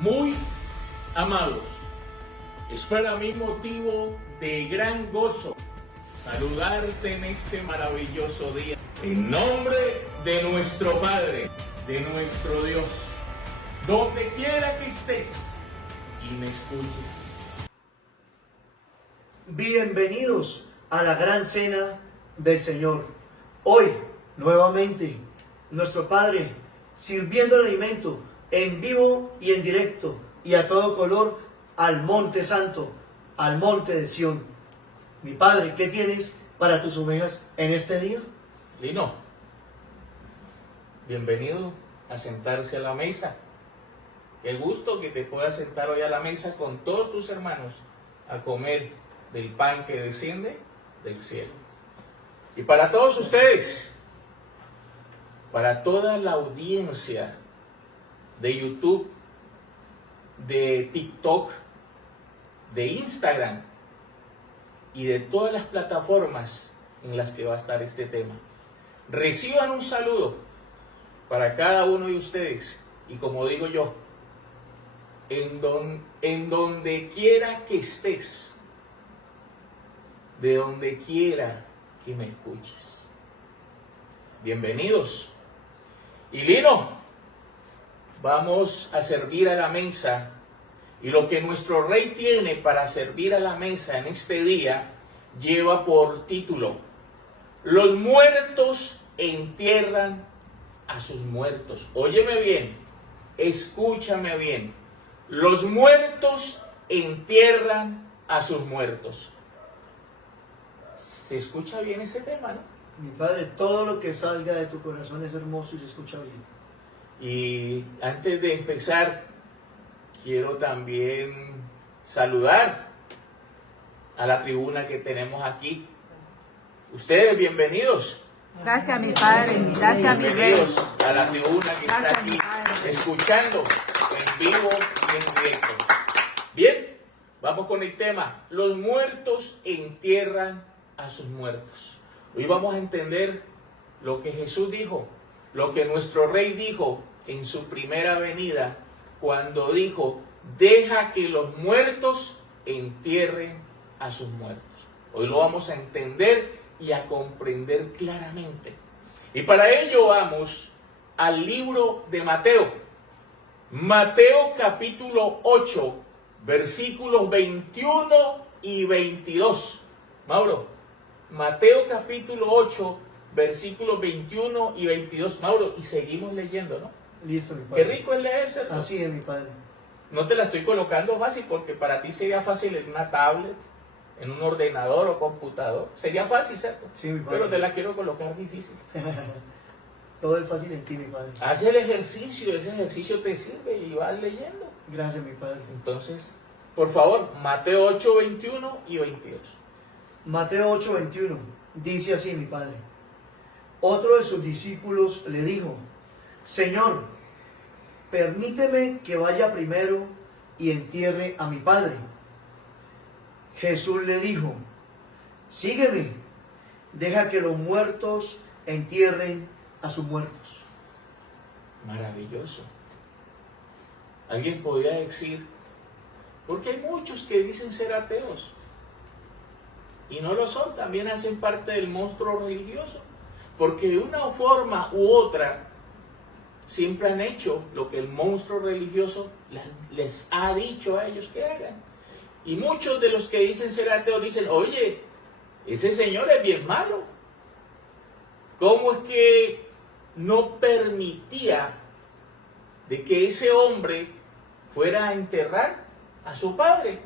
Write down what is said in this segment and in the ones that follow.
Muy amados, es para mí motivo de gran gozo saludarte en este maravilloso día. En nombre de nuestro Padre, de nuestro Dios, donde quiera que estés y me escuches. Bienvenidos a la gran cena del Señor. Hoy, nuevamente, nuestro Padre sirviendo el alimento en vivo y en directo y a todo color al Monte Santo, al Monte de Sión. Mi Padre, ¿qué tienes para tus ovejas en este día? Lino, bienvenido a sentarse a la mesa. Qué gusto que te puedas sentar hoy a la mesa con todos tus hermanos a comer del pan que desciende del cielo. Y para todos ustedes, para toda la audiencia de YouTube, de TikTok, de Instagram y de todas las plataformas en las que va a estar este tema, reciban un saludo para cada uno de ustedes. Y como digo yo, en donde quiera que estés, de donde quiera que me escuches, bienvenidos. Y Lino, vamos a servir a la mesa, y lo que nuestro Rey tiene para servir a la mesa en este día lleva por título: los muertos entierran a sus muertos. Óyeme bien, escúchame bien. Los muertos entierran a sus muertos. ¿Se escucha bien ese tema, no? Mi Padre, todo lo que salga de tu corazón es hermoso y se escucha bien. Y antes de empezar, quiero también saludar a la tribuna que tenemos aquí. Ustedes, bienvenidos. Gracias, mi Padre. Gracias, mi Rey. Bienvenidos a la tribuna que Gracias, está aquí, mi Padre. escuchando en vivo y en directo. Bien, vamos con el tema: los muertos entierran a sus muertos. Hoy vamos a entender lo que Jesús dijo, lo que nuestro Rey dijo en su primera venida, cuando dijo: deja que los muertos entierren a sus muertos. Hoy lo vamos a entender y a comprender claramente. Y para ello vamos al libro de Mateo. Mateo capítulo 8, versículos 21 y 22. Mauro, Mateo capítulo 8, versículos 21 y 22. Mauro, y seguimos leyendo, ¿no? Listo, mi Padre. Qué rico es leer, ¿cierto? Así es, mi Padre. No te la estoy colocando fácil porque para ti sería fácil en una tablet, en un ordenador o computador. Sería fácil, ¿cierto? Sí, mi Padre. Pero te la quiero colocar difícil. Todo es fácil en ti, mi Padre. Haz el ejercicio, ese ejercicio te sirve y vas leyendo. Gracias, mi Padre. Entonces, por favor, Mateo 8, 21 y 22. Mateo 8:21 dice así, mi Padre. Otro de sus discípulos le dijo: Señor, permíteme que vaya primero y entierre a mi padre. Jesús le dijo: sígueme, deja que los muertos entierren a sus muertos. Maravilloso. Alguien podría decir, porque hay muchos que dicen ser ateos y no lo son, también hacen parte del monstruo religioso, porque de una forma u otra siempre han hecho lo que el monstruo religioso les ha dicho a ellos que hagan. Y muchos de los que dicen ser ateos dicen: oye, ese señor es bien malo. ¿Cómo es que no permitía de que ese hombre fuera a enterrar a su padre?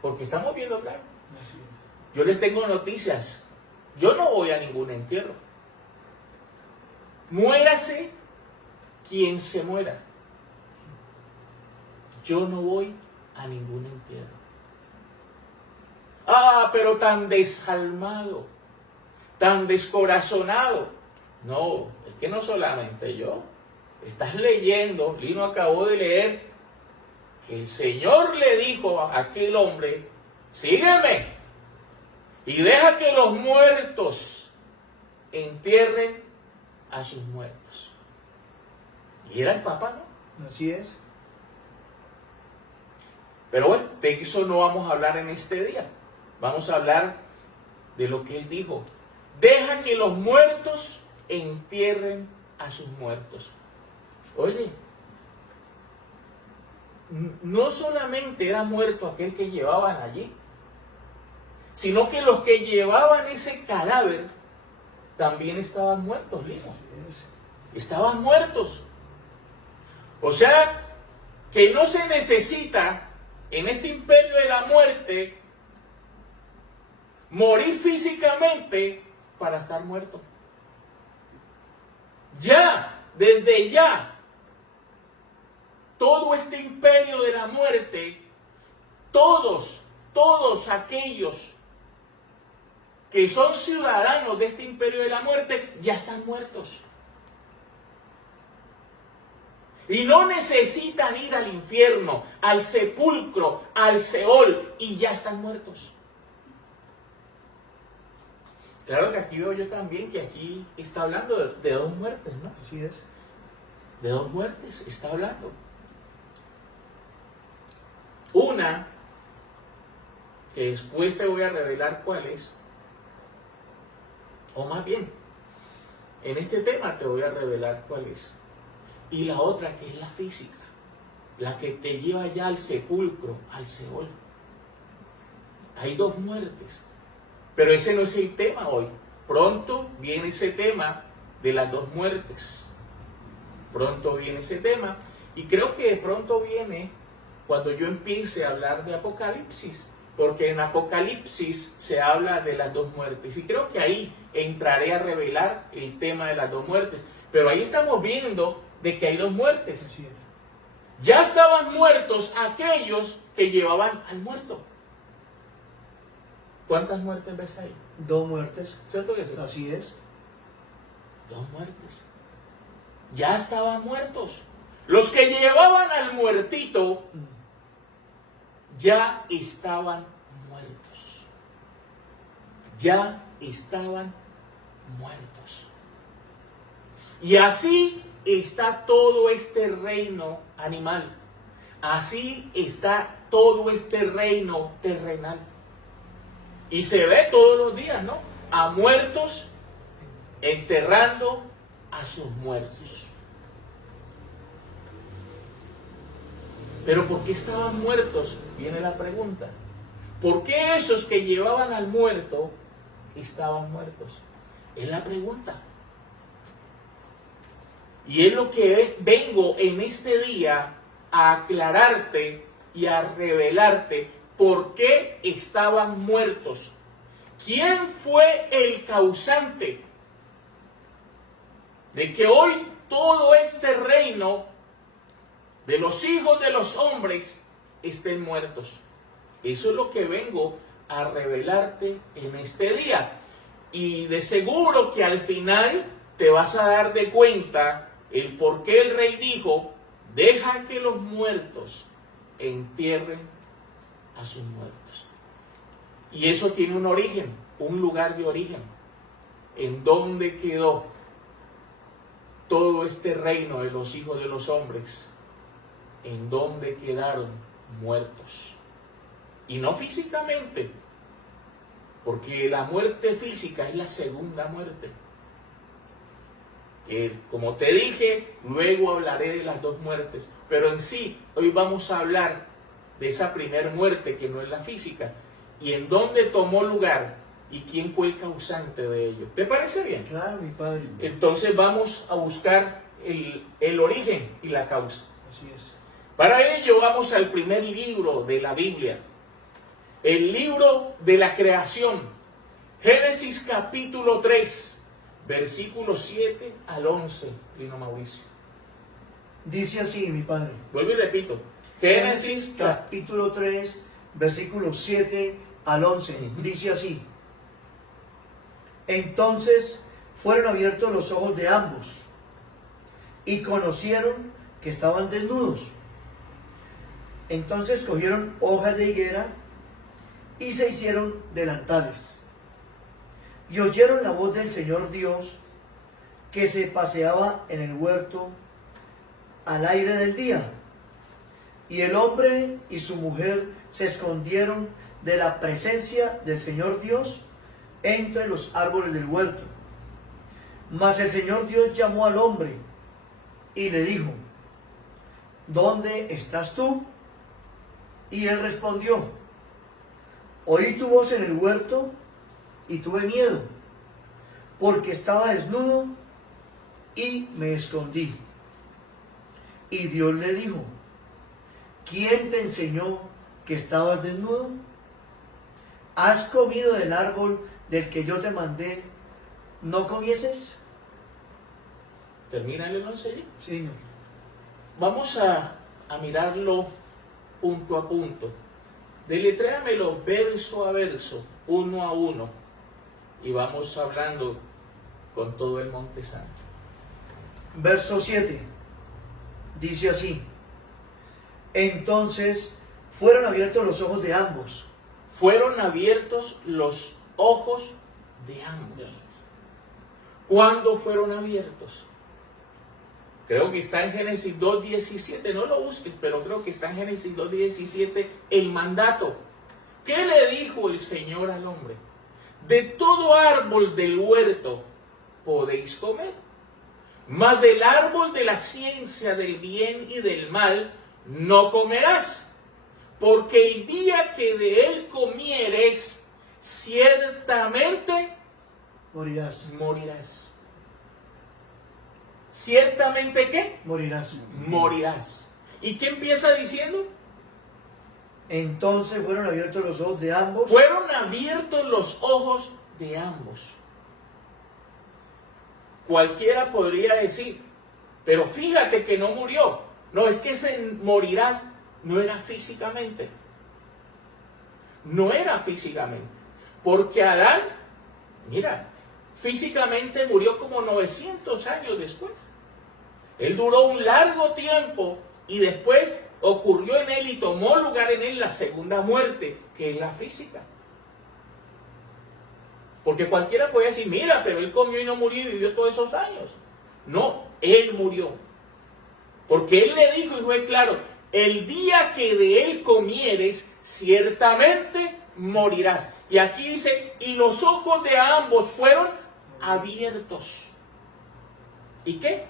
Porque estamos viendo claro. Así es. Yo les tengo noticias. Yo no voy a ningún entierro. Muérase quien se muera. Yo no voy a ningún entierro. Ah, pero tan desalmado, tan descorazonado. No, es que no solamente yo. Estás leyendo, Lino acabó de leer que el Señor le dijo a aquel hombre: sígueme y deja que los muertos entierren a sus muertos. Y era el Papa, ¿no? Así es. Pero bueno, de eso no vamos a hablar en este día. Vamos a hablar de lo que él dijo. Deja que los muertos entierren a sus muertos. Oye, no solamente era muerto aquel que llevaban allí, sino que los que llevaban ese cadáver también estaban muertos, Lino. Estaban muertos. O sea, que no se necesita en este imperio de la muerte morir físicamente para estar muerto. Ya, desde ya, todo este imperio de la muerte, todos aquellos que son ciudadanos de este imperio de la muerte, ya están muertos. Y no necesitan ir al infierno, al sepulcro, al Seol, y ya están muertos. Claro que aquí veo yo también que aquí está hablando de dos muertes, ¿no? Así es. De dos muertes está hablando. Una, que después te voy a revelar cuál es, o más bien, en este tema te voy a revelar cuál es. Y la otra, que es la física, la que te lleva ya al sepulcro, al Seol. Hay dos muertes, pero ese no es el tema hoy. Pronto viene ese tema de las dos muertes. Pronto viene ese tema, y creo que de pronto viene cuando yo empiece a hablar de Apocalipsis, porque en Apocalipsis se habla de las dos muertes, y creo que ahí entraré a revelar el tema de las dos muertes. Pero ahí estamos viendo de que hay dos muertes. Así es. Ya estaban muertos aquellos que llevaban al muerto. ¿Cuántas muertes ves ahí? Dos muertes. ¿Cierto que sí? Así es. Dos muertes. Ya estaban muertos. Los que llevaban al muertito ya estaban muertos. Ya estaban muertos. Y así está todo este reino animal. Así está todo este reino terrenal. Y se ve todos los días, ¿no? A muertos enterrando a sus muertos. Pero ¿por qué estaban muertos? Viene la pregunta. ¿Por qué esos que llevaban al muerto estaban muertos? Es la pregunta. Y es lo que vengo en este día a aclararte y a revelarte por qué estaban muertos. ¿Quién fue el causante de que hoy todo este reino de los hijos de los hombres estén muertos? Eso es lo que vengo a revelarte en este día. Y de seguro que al final te vas a dar de cuenta el por qué el rey dijo: deja que los muertos entierren a sus muertos. Y eso tiene un origen, un lugar de origen. ¿En dónde quedó todo este reino de los hijos de los hombres? ¿En dónde quedaron muertos? Y no físicamente, porque la muerte física es la segunda muerte. Como te dije, luego hablaré de las dos muertes, pero en sí, hoy vamos a hablar de esa primer muerte que no es la física, y en dónde tomó lugar y quién fue el causante de ello. ¿Te parece bien? Claro, mi padre. Entonces vamos a buscar el origen y la causa. Así es. Para ello vamos al primer libro de la Biblia, el libro de la creación, Génesis capítulo 3. Versículos 7 al 11, Lino Mauricio. Dice así, mi padre. Vuelvo y repito. Génesis capítulo 3, versículos 7 al 11. Uh-huh. Dice así. Entonces fueron abiertos los ojos de ambos y conocieron que estaban desnudos. Entonces cogieron hojas de higuera y se hicieron delantales. Y oyeron la voz del Señor Dios que se paseaba en el huerto al aire del día. Y el hombre y su mujer se escondieron de la presencia del Señor Dios entre los árboles del huerto. Mas el Señor Dios llamó al hombre y le dijo: ¿dónde estás tú? Y él respondió: oí tu voz en el huerto y tuve miedo, porque estaba desnudo y me escondí. Y Dios le dijo: ¿quién te enseñó que estabas desnudo? ¿Has comido del árbol del que yo te mandé no comieses? ¿Termina el 11 allí? Sí. Vamos a mirarlo punto a punto. Deletréamelo verso a verso, uno a uno, y vamos hablando con todo el Monte Santo. Verso 7 dice así: entonces fueron abiertos los ojos de ambos. Fueron abiertos los ojos de ambos. ¿Cuándo fueron abiertos? Creo que está en Génesis 2:17, no lo busques, pero creo que está en Génesis 2:17 el mandato. ¿Qué le dijo el Señor al hombre? De todo árbol del huerto podéis comer, mas del árbol de la ciencia del bien y del mal no comerás, porque el día que de él comieres, ciertamente Morirás. morirás. ¿Ciertamente qué? Morirás. Morirás. ¿Y qué empieza diciendo? Entonces fueron abiertos los ojos de ambos. Fueron abiertos los ojos de ambos. Cualquiera podría decir, pero fíjate que no murió. No, es que ese morirás no era físicamente. No era físicamente. Porque Adán, mira, físicamente murió como 900 años después. Él duró un largo tiempo y después ocurrió en él y tomó lugar en él la segunda muerte, que es la física. Porque cualquiera puede decir, mira, pero él comió y no murió y vivió todos esos años. No, él murió. Porque él le dijo y fue claro, el día que de él comieres, ciertamente morirás. Y aquí dice, y los ojos de ambos fueron abiertos. ¿Y qué?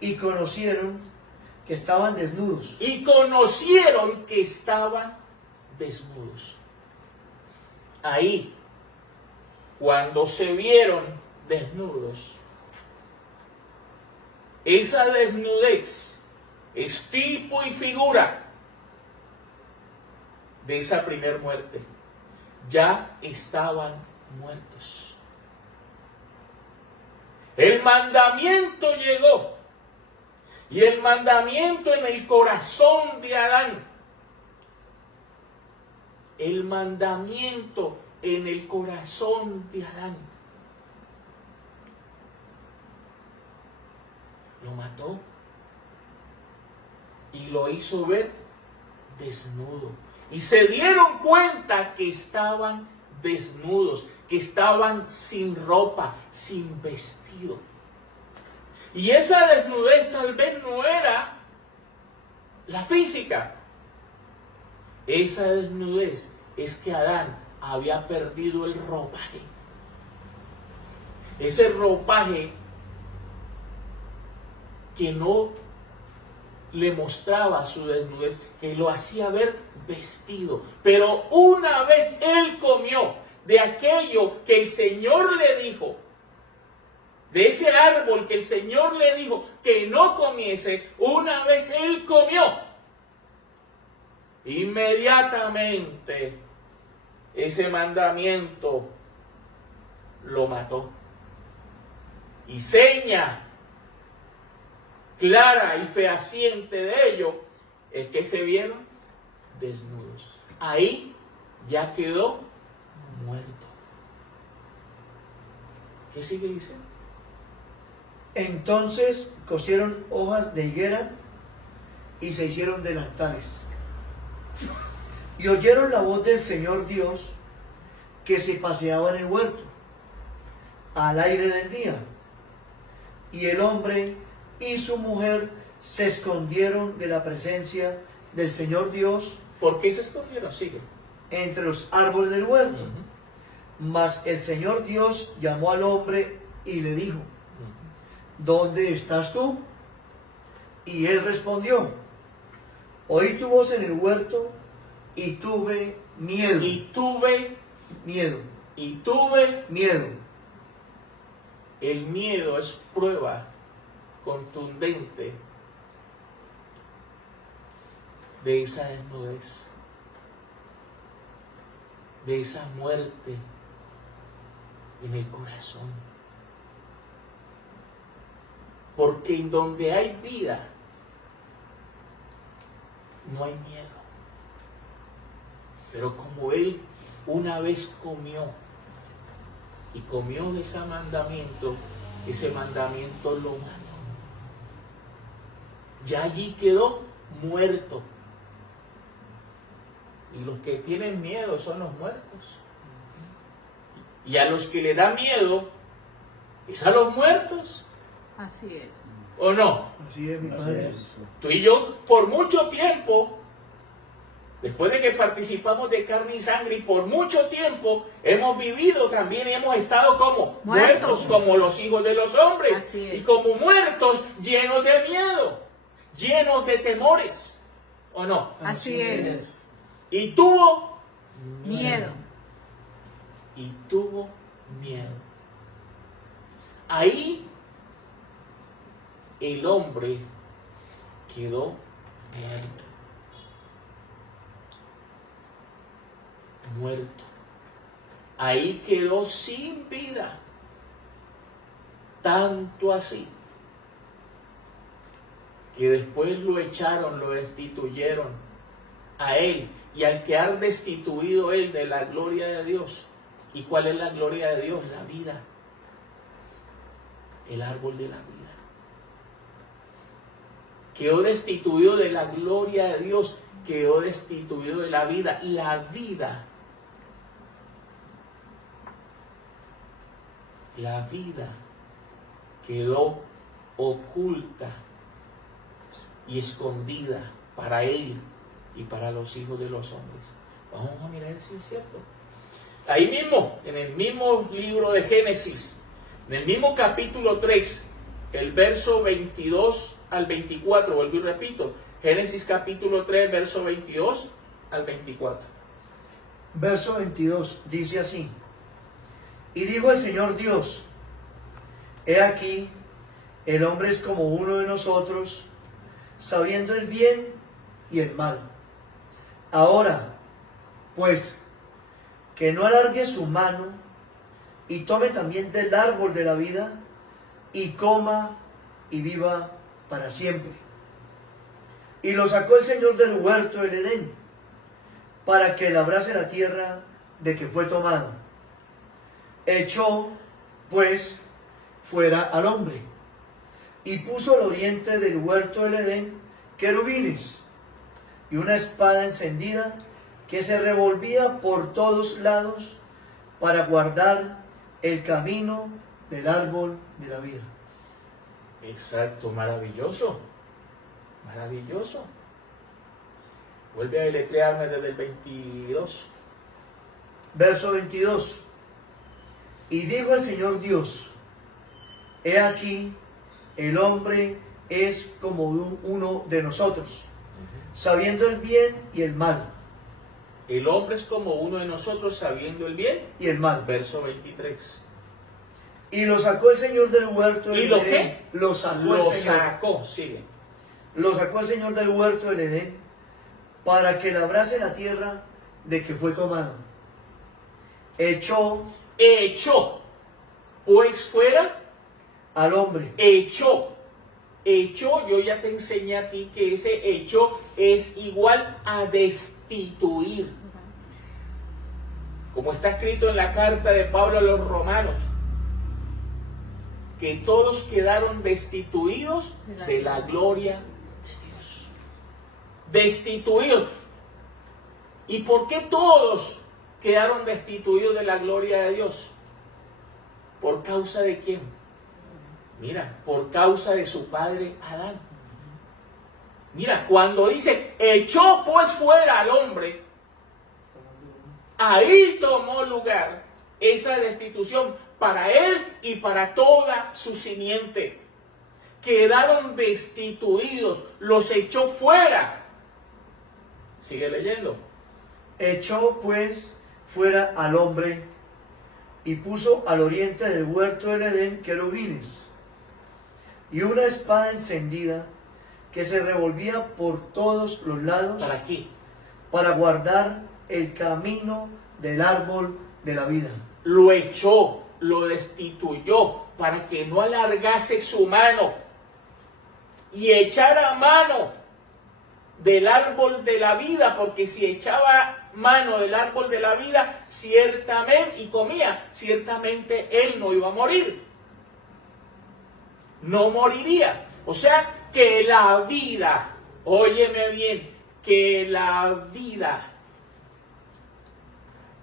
Y conocieron que estaban desnudos. Y conocieron que estaban desnudos. Ahí, cuando se vieron desnudos, esa desnudez es tipo y figura de esa primer muerte. Ya estaban muertos. El mandamiento llegó. Y el mandamiento en el corazón de Adán. El mandamiento en el corazón de Adán. Lo mató. Y lo hizo ver desnudo. Y se dieron cuenta que estaban desnudos, que estaban sin ropa, sin vestido. Y esa desnudez tal vez no era la física. Esa desnudez es que Adán había perdido el ropaje. Ese ropaje que no le mostraba su desnudez, que lo hacía ver vestido. Pero una vez él comió de aquello que el Señor le dijo, de ese árbol que el Señor le dijo que no comiese, una vez él comió, inmediatamente ese mandamiento lo mató. Y seña clara y fehaciente de ello es que se vieron desnudos. Ahí ya quedó muerto. ¿Qué sigue diciendo? Entonces cosieron hojas de higuera y se hicieron delantales. Y oyeron la voz del Señor Dios que se paseaba en el huerto al aire del día. Y el hombre y su mujer se escondieron de la presencia del Señor Dios ¿Por qué se escondieron? Sigue. entre los árboles del huerto. Ujú, Mas el Señor Dios llamó al hombre y le dijo, ujú. ¿dónde estás tú? Y él respondió, oí tu voz en el huerto y tuve miedo. Y tuve, Miedo. Miedo. el miedo es prueba contundente de esa desnudez, de esa muerte en el corazón. Porque en donde hay vida, no hay miedo. Pero como él una vez comió y comió de ese mandamiento lo mató. Ya allí quedó muerto. Y los que tienen miedo son los muertos. Y a los que le da miedo es a los muertos. Así es. ¿O no? Así es, mi Padre. Tú y yo por mucho tiempo, después de que participamos de carne y sangre, y por mucho tiempo hemos vivido también y hemos estado como muertos, como los hijos de los hombres. Así es. Y como muertos llenos de miedo, llenos de temores. ¿O no? Así es. Y tuvo Miedo. y tuvo miedo. Ahí el hombre quedó muerto. Muerto. Ahí quedó sin vida. Tanto así que después lo echaron, lo destituyeron a él, y al quedar destituido él de la gloria de Dios. ¿Y cuál es la gloria de Dios? La vida. El árbol de la vida. Quedó destituido de la gloria de Dios, quedó destituido de la vida. La vida quedó oculta y escondida para él y para los hijos de los hombres. Vamos a mirar si es cierto. Ahí mismo, en el mismo libro de Génesis, en el mismo capítulo 3, el verso 22 al 24, vuelvo y repito, Génesis capítulo 3, verso 22 al 24. Verso 22 dice así, y dijo el Señor Dios, he aquí, el hombre es como uno de nosotros, sabiendo el bien y el mal. Ahora, pues, que no alargue su mano y tome también del árbol de la vida y coma y viva para siempre. Y lo sacó el Señor del huerto del Edén para que labrase la tierra de que fue tomado. Echó, pues, fuera al hombre y puso al oriente del huerto del Edén querubines y una espada encendida que se revolvía por todos lados para guardar el camino del árbol de la vida. Exacto, maravilloso. Maravilloso. Vuelve a deletrearme desde el 22. Verso 22. Y dijo el Señor Dios, he aquí, el hombre es como uno de nosotros, sabiendo el bien y el mal. El hombre es como uno de nosotros, sabiendo el bien Y el mal. Verso 23. Y lo sacó el Señor del huerto del ¿Y lo Edén. qué? Lo sacó Lo el Señor. sacó, sigue. Lo sacó el Señor del huerto del Edén para que labrase la tierra de que fue tomado. Echó pues fuera, al hombre. echó, yo ya te enseñé a ti que ese echó es igual a destituir. Como está escrito en la carta de Pablo a los romanos, que todos quedaron destituidos de la gloria de Dios. Destituidos. ¿Y por qué todos quedaron destituidos de la gloria de Dios? ¿Por causa de quién? Mira, por causa de su padre Adán. Mira, cuando dice, echó pues fuera al hombre, ahí tomó lugar esa destitución para él y para toda su simiente. Quedaron destituidos, los echó fuera. Sigue leyendo. Echó pues fuera al hombre y puso al oriente del huerto del Edén querubines y una espada encendida que se revolvía por todos los lados ¿Para qué? para guardar el camino del árbol de la vida. Lo echó, lo destituyó para que no alargase su mano y echara mano del árbol de la vida, porque si echaba mano del árbol de la vida, ciertamente, y comía, ciertamente él no iba a morir. No moriría. O sea, que la vida, óyeme bien, que la vida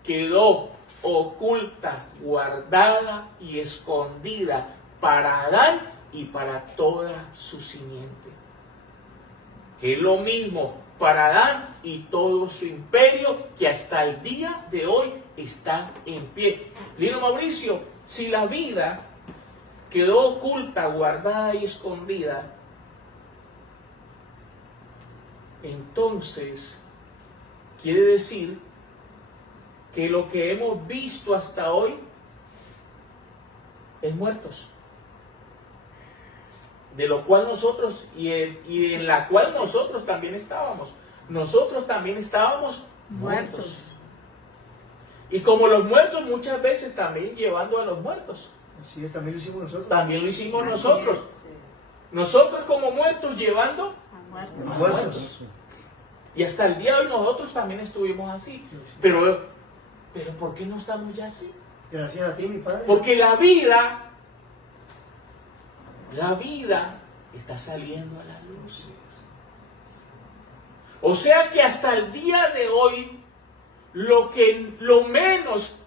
quedó oculta, guardada y escondida para Adán y para toda su simiente. Que es lo mismo para Adán y todo su imperio, que hasta el día de hoy está en pie. Lino Mauricio, si la vida quedó oculta, guardada y escondida, entonces quiere decir que lo que hemos visto hasta hoy es muertos, de lo cual nosotros y en la cual nosotros también estábamos. Nosotros también estábamos muertos. Y como los muertos, muchas veces también llevando a los muertos. Así es, también lo hicimos nosotros. También lo hicimos Así nosotros. es. Nosotros como muertos llevando A muertos. Los a muertos. muertos. Y hasta el día de hoy nosotros también estuvimos así. Pero ¿por qué no estamos ya así? Gracias a ti, mi Padre. Porque la vida está saliendo a la luz. O sea que hasta el día de hoy, lo menos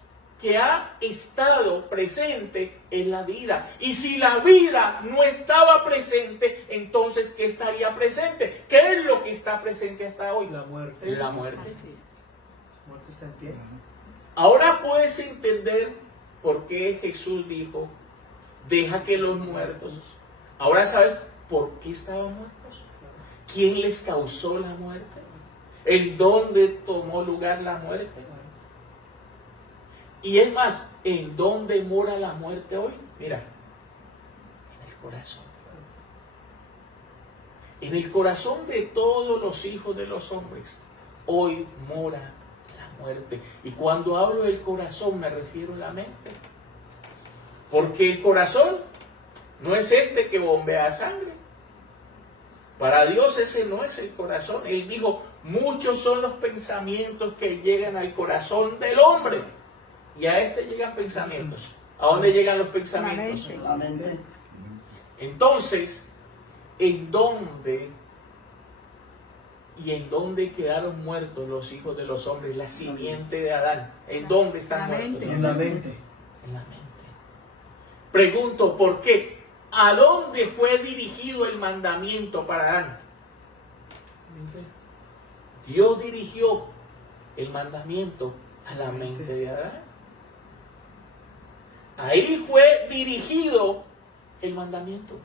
que ha estado presente es la vida. Y si la vida no estaba presente, entonces ¿qué estaría presente? ¿Qué es lo que está presente hasta hoy? La muerte. La muerte. Así es. La muerte está en pie. Ahora puedes entender por qué Jesús dijo, deja que los muertos. Ahora sabes por qué estaban muertos. ¿Quién les causó la muerte? ¿En dónde tomó lugar la muerte? Y es más, ¿en dónde mora la muerte hoy? Mira, en el corazón. En el corazón de todos los hijos de los hombres, hoy mora la muerte. Y cuando hablo del corazón me refiero a la mente. Porque el corazón no es este que bombea sangre. Para Dios ese no es el corazón. Él dijo, muchos son los pensamientos que llegan al corazón del hombre. Y a este llegan pensamientos. ¿A dónde llegan los pensamientos? La mente. Entonces, ¿en dónde quedaron muertos los hijos de los hombres, la simiente de Adán? ¿En dónde están La muertos? mente. En la mente. En la mente. Pregunto, ¿por qué? ¿A dónde fue dirigido el mandamiento para Adán? Dios dirigió el mandamiento a la mente de Adán. Ahí fue dirigido el mandamiento.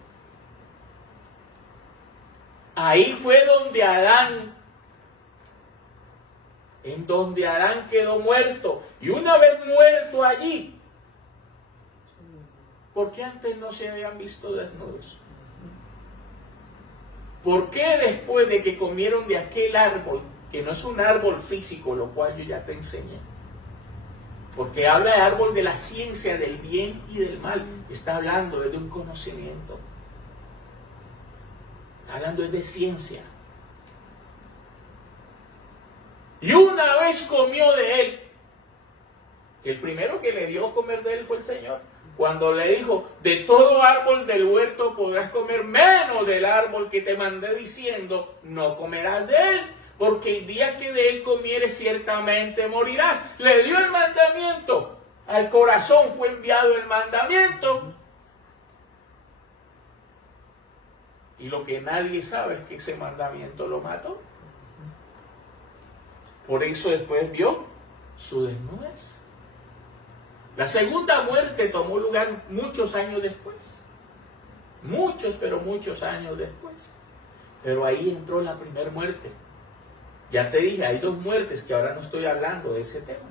Ahí fue donde Adán quedó muerto. Y una vez muerto allí, ¿por qué antes no se habían visto desnudos? ¿Por qué después de que comieron de aquel árbol, que no es un árbol físico, lo cual yo ya te enseñé? Porque habla de árbol de la ciencia del bien y del mal. Está hablando de un conocimiento. Está hablando de ciencia. Y una vez comió de él, que el primero que le dio a comer de él fue el Señor. Cuando le dijo, de todo árbol del huerto podrás comer, menos del árbol que te mandé diciendo, no comerás de él, porque el día que de él comieres ciertamente morirás. Le dio el mandamiento, al corazón fue enviado el mandamiento. Y lo que nadie sabe es que ese mandamiento lo mató. Por eso después vio su desnudez. La segunda muerte tomó lugar muchos años después. Muchos, pero muchos años después. Pero ahí entró la primera muerte. Ya te dije, hay dos muertes que ahora no estoy hablando de ese tema.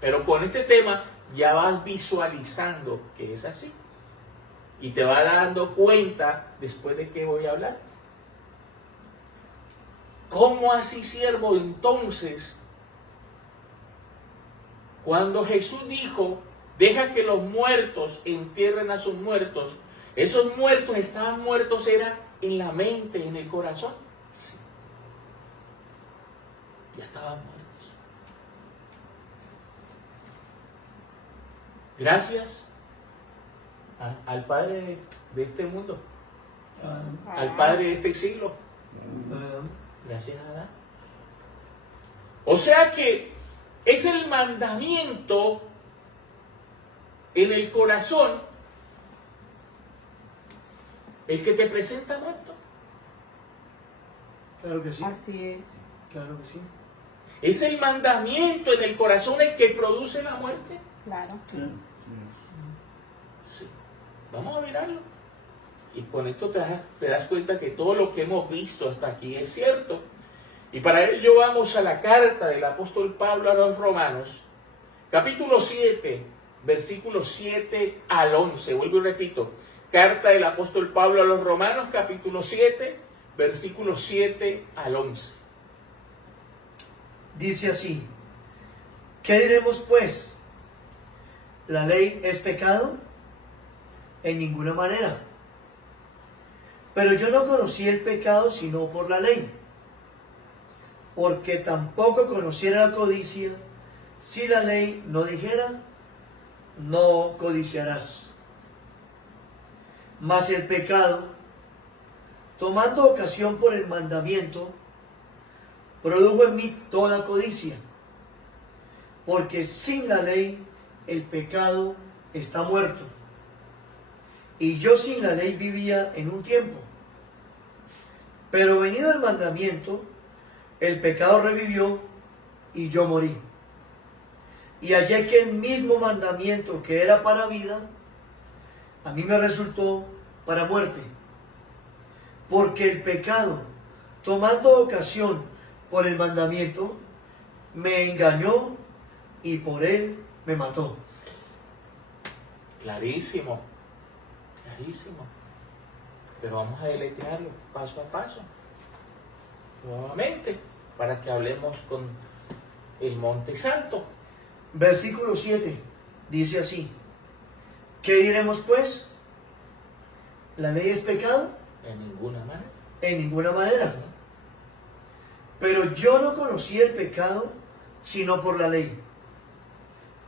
Pero con este tema ya vas visualizando que es así. Y te vas dando cuenta después de qué voy a hablar. ¿Cómo así, siervo? Entonces, cuando Jesús dijo, deja que los muertos entierren a sus muertos, esos muertos estaban muertos, era en la mente, en el corazón. Sí. Ya estaban muertos. Gracias al Padre de este mundo, al Padre de este siglo. Gracias a Adán. O sea que es el mandamiento en el corazón el que te presenta muerto. Claro que sí. Así es. Claro que sí. Es el mandamiento en el corazón el que produce la muerte. Claro. Sí. Vamos a mirarlo. Y con esto te das cuenta que todo lo que hemos visto hasta aquí es cierto. Y para ello vamos a la carta del apóstol Pablo a los Romanos, capítulo 7, versículos 7 al 11. Vuelvo y repito. Carta del apóstol Pablo a los Romanos, capítulo 7, versículos 7 al 11. Dice así: ¿qué diremos pues? ¿La ley es pecado? En ninguna manera. Pero yo no conocí el pecado sino por la ley, porque tampoco conociera la codicia si la ley no dijera, no codiciarás. Mas el pecado, tomando ocasión por el mandamiento, produjo en mí toda codicia, porque sin la ley el pecado está muerto. Y yo sin la ley vivía en un tiempo. Pero venido el mandamiento, el pecado revivió y yo morí. Y hallé que el mismo mandamiento que era para vida, a mí me resultó para muerte. Porque el pecado, tomando ocasión por el mandamiento, me engañó y por él me mató. Clarísimo, clarísimo. Pero vamos a deletrearlo paso a paso. Nuevamente, para que hablemos con el Monte Santo. Versículo 7 dice así: ¿qué diremos pues? ¿La ley es pecado? En ninguna manera. En ninguna manera. Pero yo no conocí el pecado sino por la ley,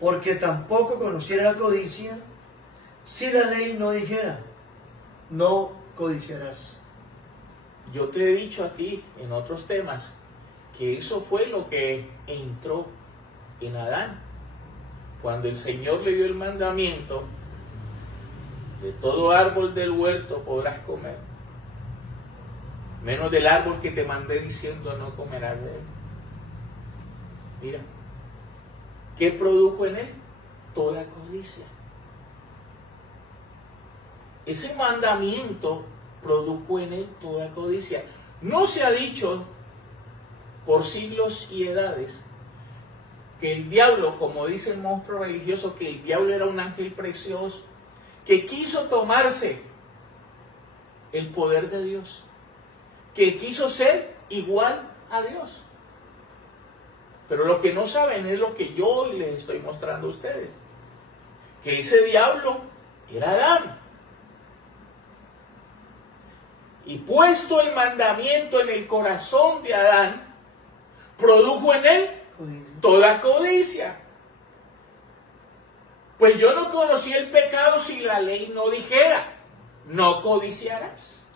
porque tampoco conociera la codicia si la ley no dijera, no codiciarás. Yo te he dicho a ti en otros temas que eso fue lo que entró en Adán. Cuando el Señor le dio el mandamiento, de todo árbol del huerto podrás comer, menos del árbol que te mandé diciendo no comerás de él. Mira, ¿qué produjo en él? Toda codicia. Ese mandamiento produjo en él toda codicia. No se ha dicho por siglos y edades que el diablo, como dice el monstruo religioso, que el diablo era un ángel precioso, que quiso tomarse el poder de Dios, que quiso ser igual a Dios. Pero lo que no saben es lo que yo hoy les estoy mostrando a ustedes, que ese diablo era Adán. Y puesto el mandamiento en el corazón de Adán, produjo en él toda codicia. Pues yo no conocí el pecado si la ley no dijera, no codiciarás.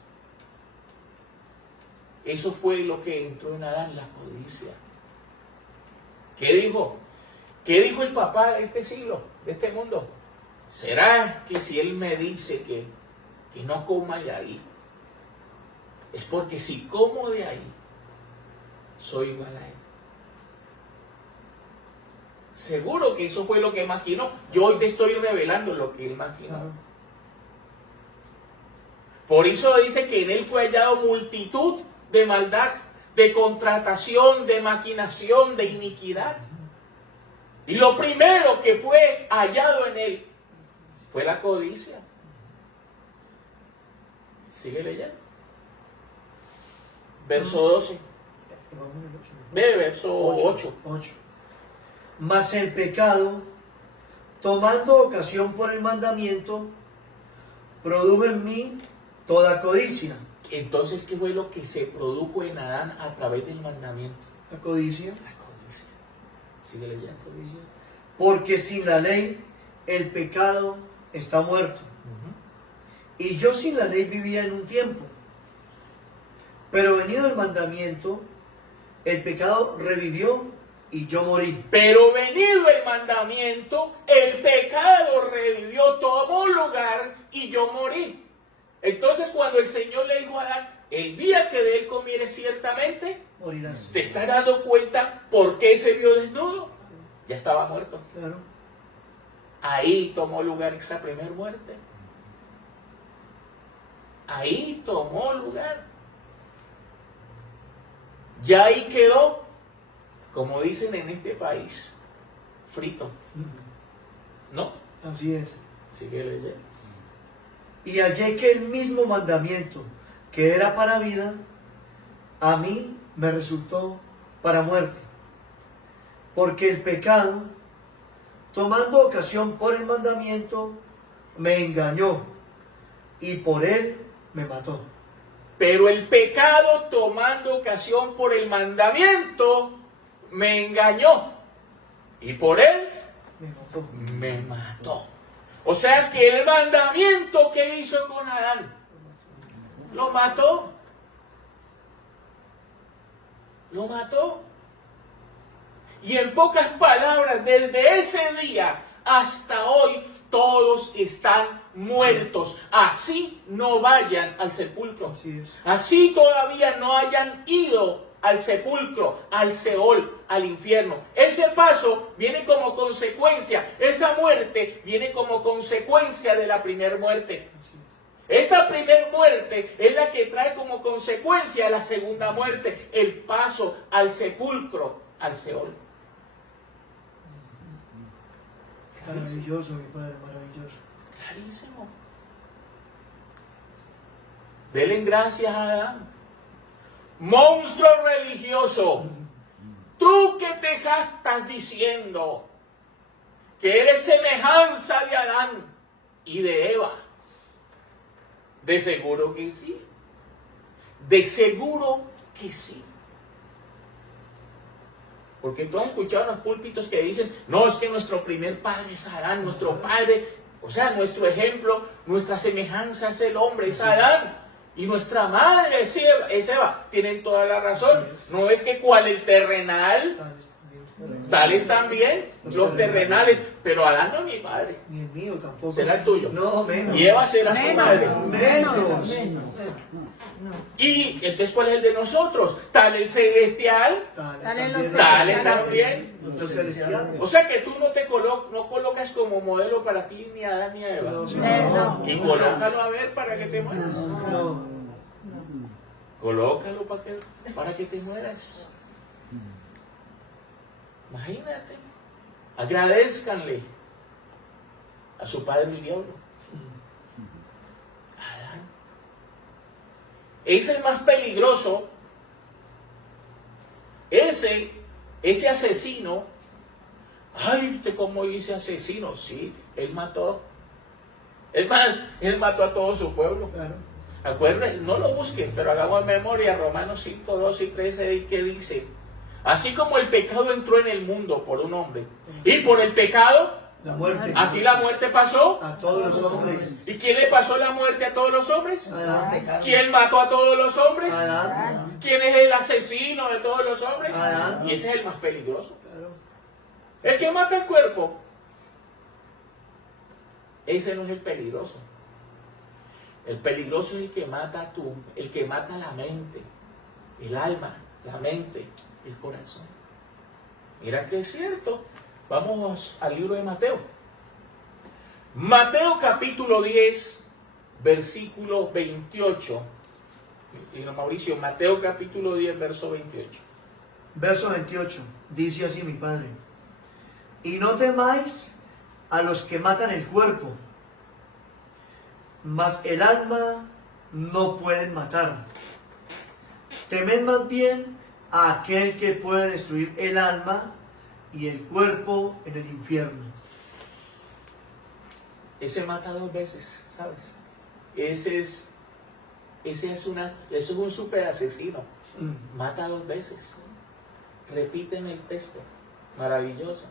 Eso fue lo que entró en Adán, la codicia. ¿Qué dijo? ¿Qué dijo el papá de este siglo, de este mundo? ¿Será que si él me dice que no coma ya ahí, es porque si como de ahí, soy igual a Él. Seguro que eso fue lo que maquinó. Yo hoy te estoy revelando lo que Él maquinó. Claro. Por eso dice que en Él fue hallado multitud de maldad, de contratación, de maquinación, de iniquidad. Y lo primero que fue hallado en Él fue la codicia. Sigue leyendo. Verso 12. Ve, verso 8. 8. Mas el pecado, tomando ocasión por el mandamiento, produjo en mí toda codicia. Entonces, ¿qué fue lo que se produjo en Adán a través del mandamiento? La codicia. La codicia. Sigue leyendo. Codicia. Porque sin la ley el pecado está muerto. Y yo sin la ley vivía en un tiempo. Pero venido el mandamiento, el pecado revivió y yo morí. Pero venido el mandamiento, el pecado revivió, tomó lugar y yo morí. Entonces, cuando el Señor le dijo a Adán, el día que de él comieres ciertamente, Morirás. ¿te estás dando cuenta por qué se vio desnudo? Ya estaba muerto. Claro. Ahí tomó lugar esa primera muerte. Ahí tomó lugar. Ya ahí quedó, como dicen en este país, frito. ¿No? Así es. Sigue leyendo. Y hallé que el mismo mandamiento que era para vida, a mí me resultó para muerte. Porque el pecado, tomando ocasión por el mandamiento, me engañó y por él me mató. Pero el pecado, tomando ocasión por el mandamiento, me engañó. Y por él Me mató. me mató. O sea que el mandamiento que hizo con Adán, lo mató. Lo mató. Y en pocas palabras, desde ese día hasta hoy, todos están muertos. Así no vayan al sepulcro. Así es. Así todavía no hayan ido al sepulcro, al Seol, al infierno. Ese paso viene como consecuencia, esa muerte viene como consecuencia de la primera muerte. Así es. Esta primera muerte es la que trae como consecuencia la segunda muerte, el paso al sepulcro, al Seol. Maravilloso, mi Padre, maravilloso. Clarísimo. Denle gracias a Adán. Monstruo religioso, tú que te jactas diciendo que eres semejanza de Adán y de Eva. De seguro que sí. De seguro que sí. Porque tú has escuchado en los púlpitos que dicen, no, es que nuestro primer padre es Adán, nuestro padre, o sea, nuestro ejemplo, nuestra semejanza es el hombre, es Adán. Y nuestra madre es Eva. Tienen toda la razón. No es que cual el terrenal, tales también, los terrenales. Pero Adán no es mi padre. Ni el mío tampoco. Será el tuyo. No, menos. Y Eva será su madre. Menos. Y entonces, ¿cuál es el de nosotros? Tal el celestial, tales también. Los celestiales. O sea que tú no colocas como modelo para ti ni a Adán ni a Eva. No. Y colócalo a ver para que te mueras. No. Colócalo para que te mueras. Imagínate. Agradézcanle a su padre el diablo. Adán. Es el más peligroso. Ese asesino. Ay, ¿usted cómo dice asesino? Sí, él mató. Es más, él mató a todo su pueblo. Claro. Acuérdense, no lo busquen, pero hagamos memoria. Romanos 5, 12 y 13, que dice: así como el pecado entró en el mundo por un hombre, y por el pecado, La muerte. así la muerte pasó. A todos los hombres. ¿Y quién le pasó la muerte a todos los hombres? Adán. ¿Quién mató a todos los hombres? Adán. ¿Quién es el asesino de todos los hombres? Adán. Y ese es el más peligroso. Claro. El que mata el cuerpo, ese no es el peligroso. El peligroso es el que mata la mente, el alma, la mente, el corazón. Mira que es cierto. Vamos al libro de Mateo. Mateo capítulo 10, versículo 28. Y Mauricio, Mateo capítulo 10, verso 28. Verso 28, dice así mi Padre: y no temáis a los que matan el cuerpo, mas el alma no pueden matar. Temed más bien a aquel que puede destruir el alma y el cuerpo en el infierno. Ese mata dos veces, ¿sabes? Ese es un super asesino. Mata dos veces. Repiten el texto. Maravilloso.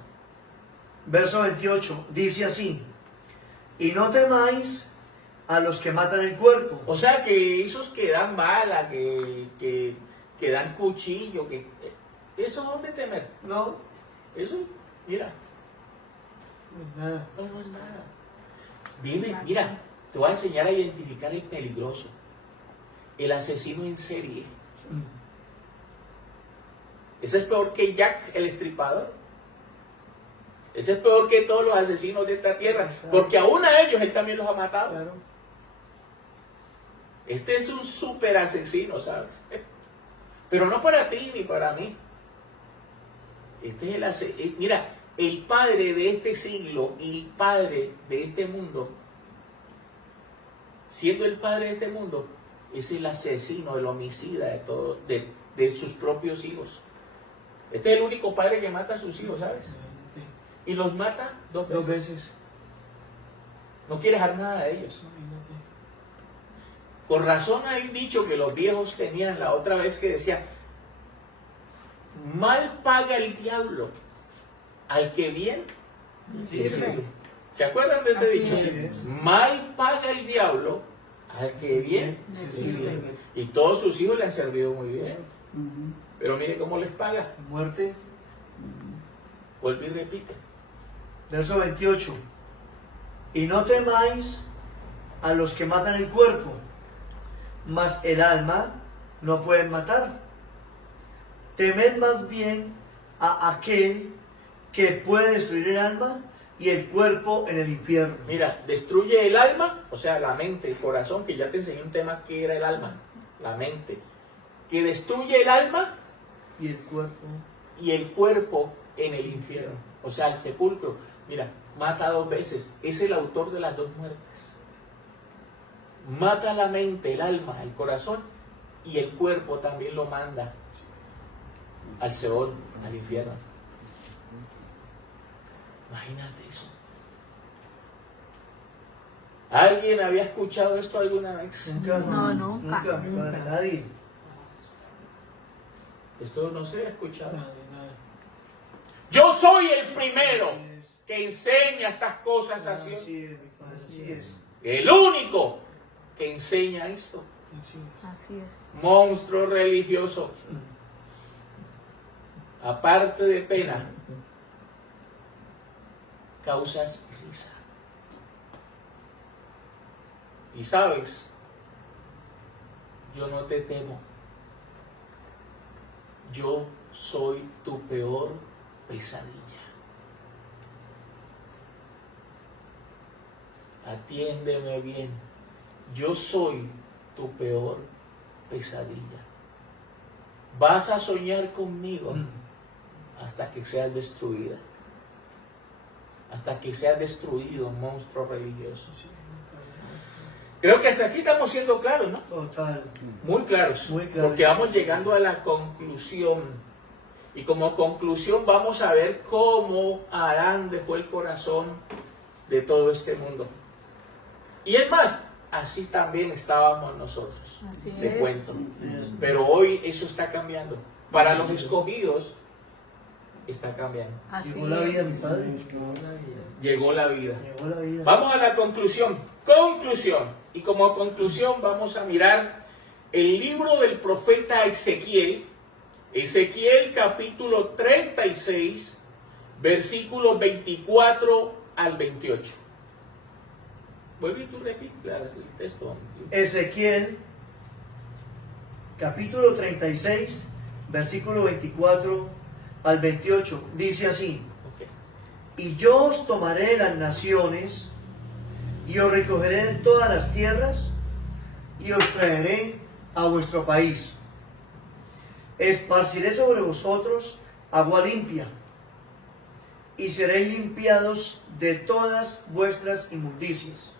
Verso 28, dice así: y no temáis a los que matan el cuerpo. O sea que esos que dan bala, que dan cuchillo, eso no es de temer. No, Eso, mira, nada. no es nada. Dime, mira, te voy a enseñar a identificar el peligroso, el asesino en serie. Ese es peor que Jack el Estripador. Ese es peor que todos los asesinos de esta tierra, porque aún a ellos él también los ha matado. Claro. Este es un super asesino, ¿sabes? Pero no para ti ni para mí. Este es mira, el padre de este siglo y el padre de este mundo, siendo el padre de este mundo, es el asesino, el homicida de sus propios hijos. Este es el único padre que mata a sus hijos, ¿sabes? Y los mata dos veces. No quiere dejar nada de ellos. Con razón hay un dicho que los viejos tenían la otra vez que decía: mal paga el diablo al que bien sirve. ¿Se acuerdan de ese Así dicho? es. Mal paga el diablo al que bien Le sirve. sirve. Y todos sus hijos le han servido muy bien. Pero mire cómo les paga. Muerte. Vuelve y repite. Verso 28, y no temáis a los que matan el cuerpo, mas el alma no pueden matar. Temed más bien a aquel que puede destruir el alma y el cuerpo en el infierno. Mira, destruye el alma, o sea, la mente, el corazón, que ya te enseñé un tema que era el alma, la mente. Que destruye el alma Y el cuerpo. y el cuerpo en el infierno, o sea, el sepulcro. Mira, mata dos veces, es el autor de las dos muertes. Mata la mente, el alma, el corazón, y el cuerpo también lo manda al Seol, al infierno. Imagínate eso. ¿Alguien había escuchado esto alguna vez? Nunca. No, nunca, mi padre, nunca. nadie. Esto no se ha escuchado. Nadie. Yo soy el primero Así es. que enseña estas cosas así. Así es, mi padre, así es. El único que enseña esto. Así es. Así es. Monstruo religioso. Aparte de pena, causas risa. Y sabes, yo no te temo. Yo soy tu peor pesadilla. Atiéndeme bien. Yo soy tu peor pesadilla. Vas a soñar conmigo hasta que seas destruida. Hasta que seas destruido, monstruo religioso. Creo que hasta aquí estamos siendo claros, ¿no? Total. Muy claros. Muy claro. Porque vamos llegando a la conclusión. Y como conclusión vamos a ver cómo Adán dejó el corazón de todo este mundo. Y es más, así también estábamos nosotros. Así Te es. cuento. Pero hoy eso está cambiando. Para los escogidos está cambiando. Así Llegó la vida, mi es. padre. Llegó la vida. Llegó la vida. Vamos a la conclusión. Conclusión. Y como conclusión vamos a mirar el libro del profeta Ezequiel. Ezequiel capítulo 36, versículos 24 al 28. Vuelve y tú repite el texto. Ezequiel, capítulo 36, versículo 24 al 28, dice así: Ok. Y yo os tomaré las naciones, y os recogeré de todas las tierras, y os traeré a vuestro país. Esparciré sobre vosotros agua limpia, y seréis limpiados de todas vuestras inmundicias,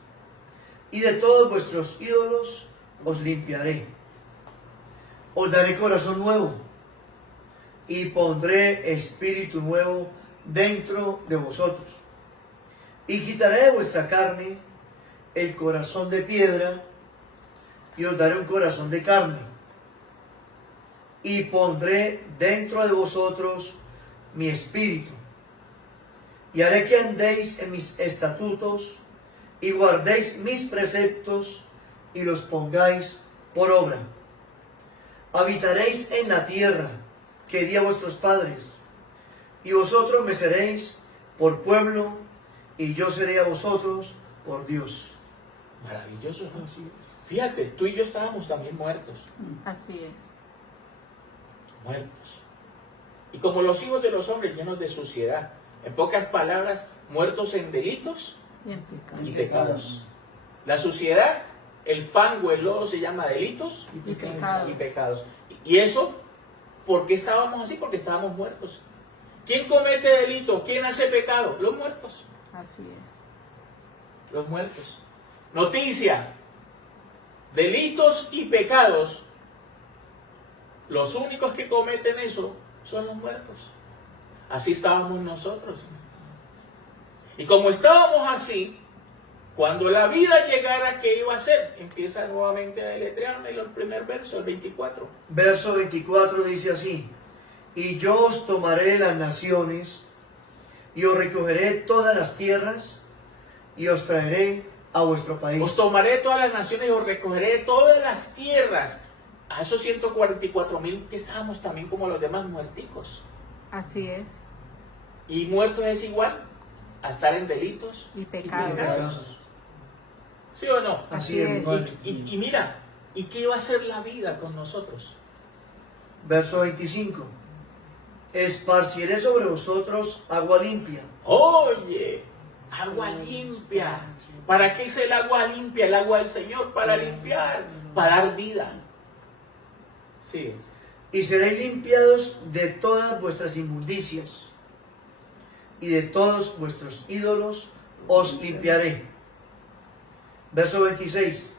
y de todos vuestros ídolos os limpiaré. Os daré corazón nuevo, y pondré espíritu nuevo dentro de vosotros. Y quitaré de vuestra carne el corazón de piedra, y os daré un corazón de carne. Y pondré dentro de vosotros mi espíritu. Y haré que andéis en mis estatutos, y guardéis mis preceptos, y los pongáis por obra. Habitaréis en la tierra que di a vuestros padres, y vosotros me seréis por pueblo, y yo seré a vosotros por Dios. Maravilloso, ¿no? Fíjate, tú y yo estábamos también muertos. Así es. Muertos. Y como los hijos de los hombres llenos de suciedad. En pocas palabras, muertos en delitos Y en pecado. y pecados. La suciedad, el fango, el lodo se llama delitos Y pecados. y pecados. Y eso, ¿por qué estábamos así? Porque estábamos muertos. ¿Quién comete delito? ¿Quién hace pecado? Los muertos. Así es. Los muertos. Noticia. Delitos y pecados. Los únicos que cometen eso son los muertos. Así estábamos nosotros. Y como estábamos así, cuando la vida llegara, ¿qué iba a hacer? Empieza nuevamente a deletrearme el primer verso, el 24. Verso 24 dice así: Y yo os tomaré las naciones, y os recogeré todas las tierras, y os traeré a vuestro país. Os tomaré todas las naciones y os recogeré todas las tierras. A esos 144,000 que estábamos también como los demás muerticos. Así es. Y muertos es igual a estar en delitos Y pecados. pecados. ¿Sí o no? Así Así es, es. igual. Y mira, ¿y qué iba a hacer la vida con nosotros? Verso 25: Esparciré sobre vosotros agua limpia. Oye, agua limpia. ¿Para qué es el agua limpia? El agua del Señor, para limpiar, para dar vida. Sí. Y seréis limpiados de todas vuestras inmundicias, y de todos vuestros ídolos os limpiaré. Verso 26: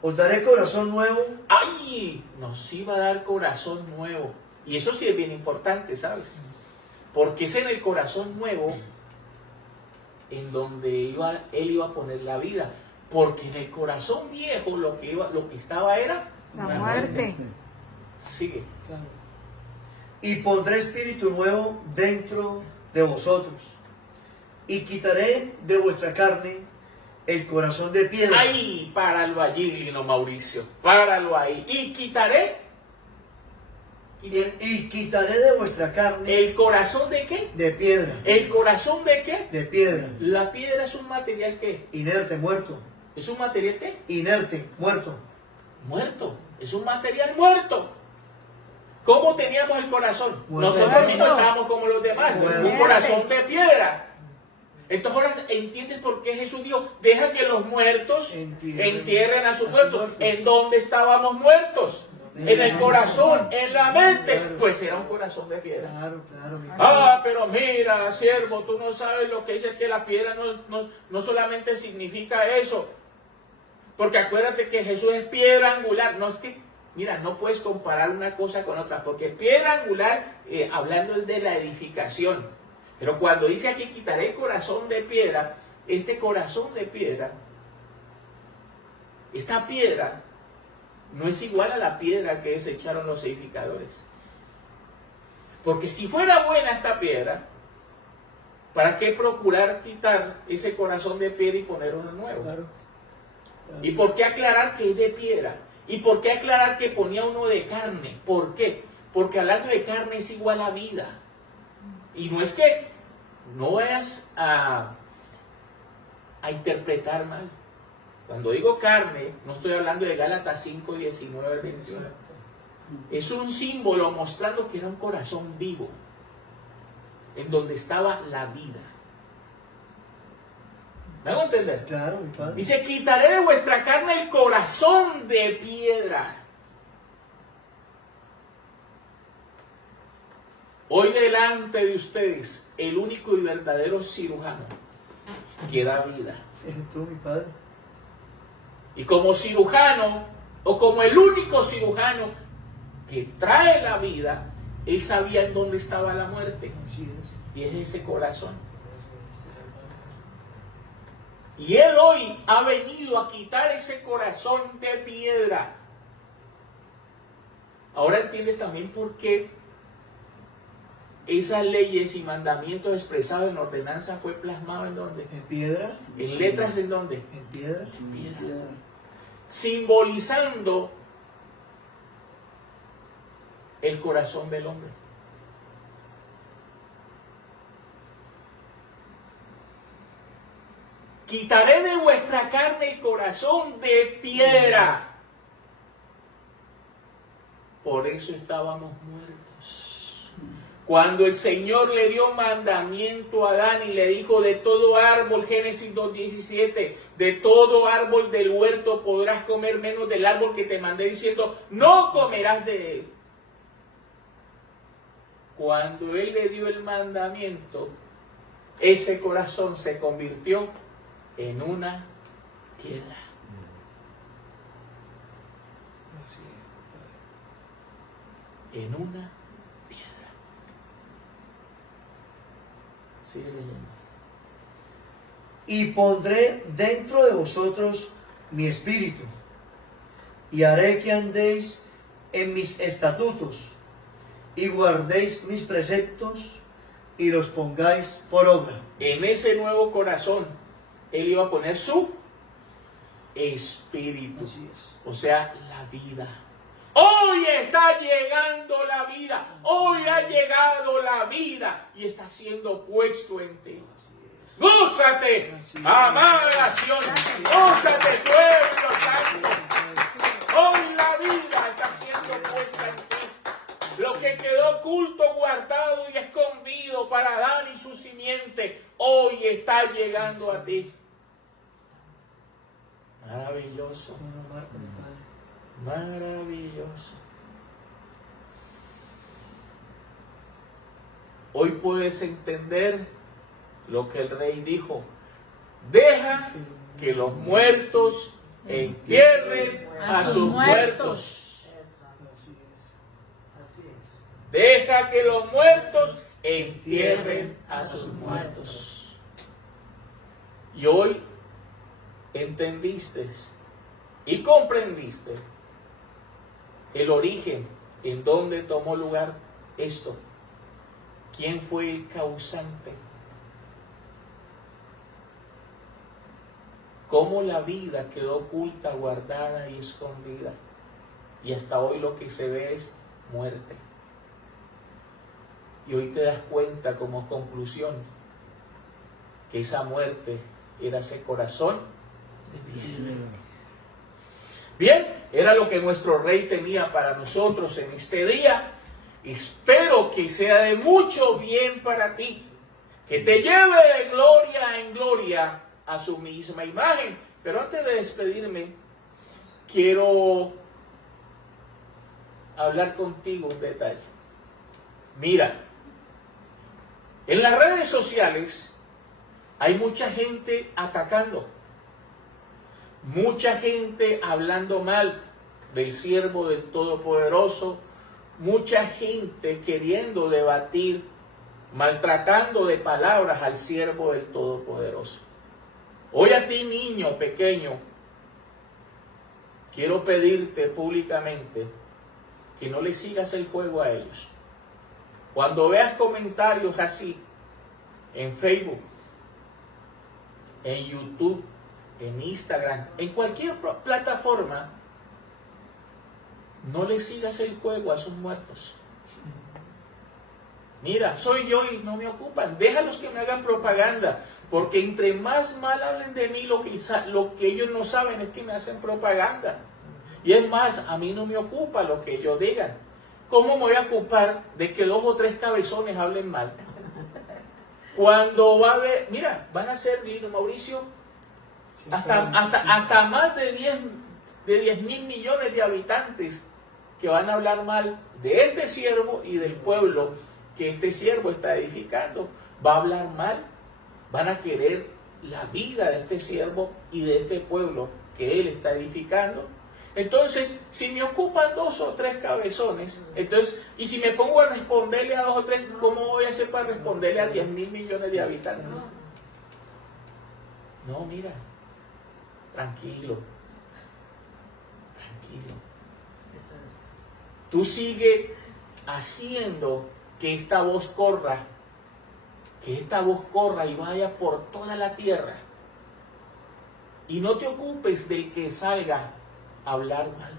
Os daré corazón nuevo. ¡Ay! Nos iba a dar corazón nuevo. Y eso sí es bien importante, ¿sabes? Porque es en el corazón nuevo en donde Él iba a poner la vida. Porque en el corazón viejo lo que estaba era La muerte. Sigue. Claro. Y pondré espíritu nuevo dentro de vosotros, y quitaré de vuestra carne el corazón de piedra. ¡Ay! Páralo allí, Lino Mauricio. Páralo ahí. Y quitaré. Y quitaré de vuestra carne ¿El corazón de qué? de piedra. ¿El corazón de qué? De piedra. La piedra es un material ¿qué? Inerte, muerto. ¿Es un material qué? Inerte, muerto. Muerto. Es un material muerto. ¿Cómo teníamos el corazón? Muerto. Nosotros mismos estábamos como los demás. Muerto. Un corazón de piedra. Entonces ahora entiendes por qué Jesús dijo, deja que los muertos entierren a sus muertos. ¿En dónde estábamos muertos? En el corazón, en la mente. Claro. Pues era un corazón de piedra. Claro, claro. mi Ah, pero mira, siervo, tú no sabes lo que dice que la piedra no solamente significa eso. Porque acuérdate que Jesús es piedra angular. No es que, mira, no puedes comparar una cosa con otra. Porque piedra angular, hablando es de la edificación. Pero cuando dice aquí, quitaré el corazón de piedra, este corazón de piedra, esta piedra, no es igual a la piedra que desecharon los edificadores. Porque si fuera buena esta piedra, ¿para qué procurar quitar ese corazón de piedra y poner uno nuevo? Claro. ¿Y por qué aclarar que es de piedra? ¿Y por qué aclarar que ponía uno de carne? ¿Por qué? Porque hablando de carne es igual a vida. Y no es que no vayas a interpretar mal. Cuando digo carne, no estoy hablando de Gálatas 5, 19, 21. Es un símbolo mostrando que era un corazón vivo, en donde estaba la vida. ¿Me hago entender? Claro, mi Padre. Dice, quitaré de vuestra carne el corazón de piedra. Hoy delante de ustedes, el único y verdadero cirujano que da vida. Eres tú, mi Padre. Y como cirujano, o como el único cirujano que trae la vida, él sabía en dónde estaba la muerte. Así es. Y es ese corazón. Y él hoy ha venido a quitar ese corazón de piedra. Ahora entiendes también por qué esas leyes y mandamientos expresados en ordenanza fue plasmado en dónde. ¿En piedra? En letras en dónde. ¿En piedra? En piedra. Simbolizando el corazón del hombre. Quitaré de vuestra carne el corazón de piedra. Por eso estábamos muertos. Cuando el Señor le dio mandamiento a Adán y le dijo, de todo árbol, Génesis 2:17, de todo árbol del huerto podrás comer menos del árbol que te mandé diciendo, no comerás de él. Cuando Él le dio el mandamiento, ese corazón se convirtió en una piedra. Así es, En una piedra. Sigue leyendo. y pondré dentro de vosotros mi espíritu, y haré que andéis en mis estatutos, y guardéis mis preceptos, y los pongáis por obra. En ese nuevo corazón, Él iba a poner su espíritu. Así es. O sea, la vida. Hoy está llegando la vida. Hoy ha llegado la vida y está siendo puesto en ti. ¡Gózate! Amada nación. ¡Gózate, pueblo santo! Hoy la vida está siendo puesta en ti. Lo que quedó oculto, guardado y escondido para Adán y su simiente, hoy está llegando a ti. Maravilloso. Bueno, Marta, mi Padre. Maravilloso. Hoy puedes entender lo que el rey dijo. Deja que los muertos entierren a sus muertos. Así es. Así es. Deja que los muertos entierren a sus muertos. Y hoy entendiste y comprendiste el origen, en dónde tomó lugar esto. ¿Quién fue el causante? Cómo la vida quedó oculta, guardada y escondida. Y hasta hoy lo que se ve es muerte. Y hoy te das cuenta como conclusión que esa muerte era ese corazón de piedra. Bien, era lo que nuestro rey tenía para nosotros en este día. Espero que sea de mucho bien para ti, que te lleve de gloria en gloria a su misma imagen. Pero antes de despedirme, quiero hablar contigo un detalle. Mira, en las redes sociales hay mucha gente atacando, mucha gente hablando mal del siervo del Todopoderoso, mucha gente queriendo debatir, maltratando de palabras al siervo del Todopoderoso. Hoy a ti, niño pequeño, quiero pedirte públicamente que no le sigas el juego a ellos. Cuando veas comentarios así en Facebook, en YouTube, en Instagram, en cualquier plataforma, no le sigas el juego a sus muertos. Mira, soy yo y no me ocupan. Déjalos que me hagan propaganda. Porque entre más mal hablen de mí, lo que ellos no saben es que me hacen propaganda. Y es más, a mí no me ocupa lo que ellos digan. ¿Cómo me voy a ocupar de que 2 o 3 cabezones hablen mal? Cuando va a haber, mira, van a ser, Lino Mauricio, hasta más de 10 mil millones de habitantes que van a hablar mal de este siervo y del pueblo que este siervo está edificando. Va a hablar mal, van a querer la vida de este siervo y de este pueblo que él está edificando. Entonces, si me ocupan 2 o 3 cabezones, entonces, y si me pongo a responderle a 2 o 3, ¿cómo voy a hacer para responderle a 10 mil millones de habitantes? No, mira, tranquilo, tranquilo. Tú sigue haciendo que esta voz corra y vaya por toda la tierra. Y no te ocupes del que salga a hablar mal,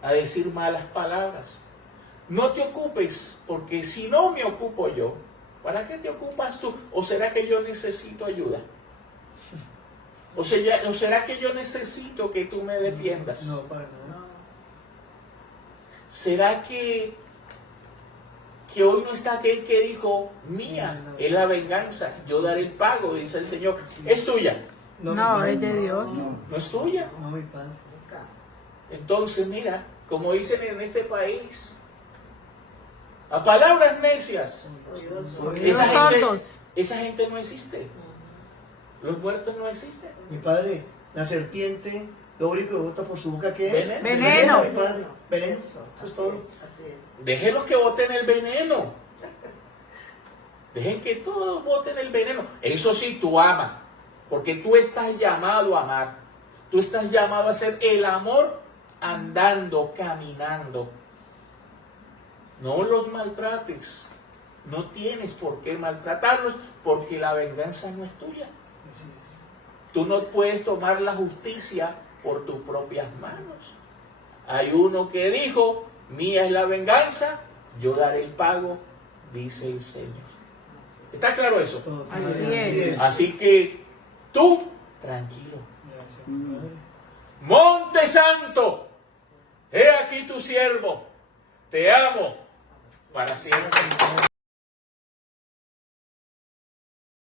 a decir malas palabras. No te ocupes, porque si no me ocupo yo, ¿para qué te ocupas tú? ¿O será que yo necesito ayuda? ¿O será que yo necesito que tú me defiendas? No, para nada. ¿Será que hoy no está aquel que dijo, mía es la venganza, yo daré el pago, dice el Señor? ¿Es tuya? No, No, mi padre, es de Dios. No es tuya. No, mi padre. Entonces, mira, como dicen en este país, a palabras necias, Los sordos. esa gente no existe. Los muertos no existen. Mi padre, la serpiente, lo único que bota por su boca, ¿qué es? Veneno. Mi padre, veneno. Eso es todo. Así es. Déjenlos que boten el veneno. Dejen que todos boten el veneno. Eso sí, tú amas, porque tú estás llamado a amar. Tú estás llamado a hacer el amor andando, caminando. No los maltrates. No tienes por qué maltratarlos, porque la venganza no es tuya. Así es. Tú no puedes tomar la justicia por tus propias manos. Hay uno que dijo, mía es la venganza, yo daré el pago, dice el Señor. ¿Está claro eso? Todo. Así es. Así que tú, tranquilo. Gracias, mi padre. Monte Santo, he aquí tu siervo, te amo para siempre.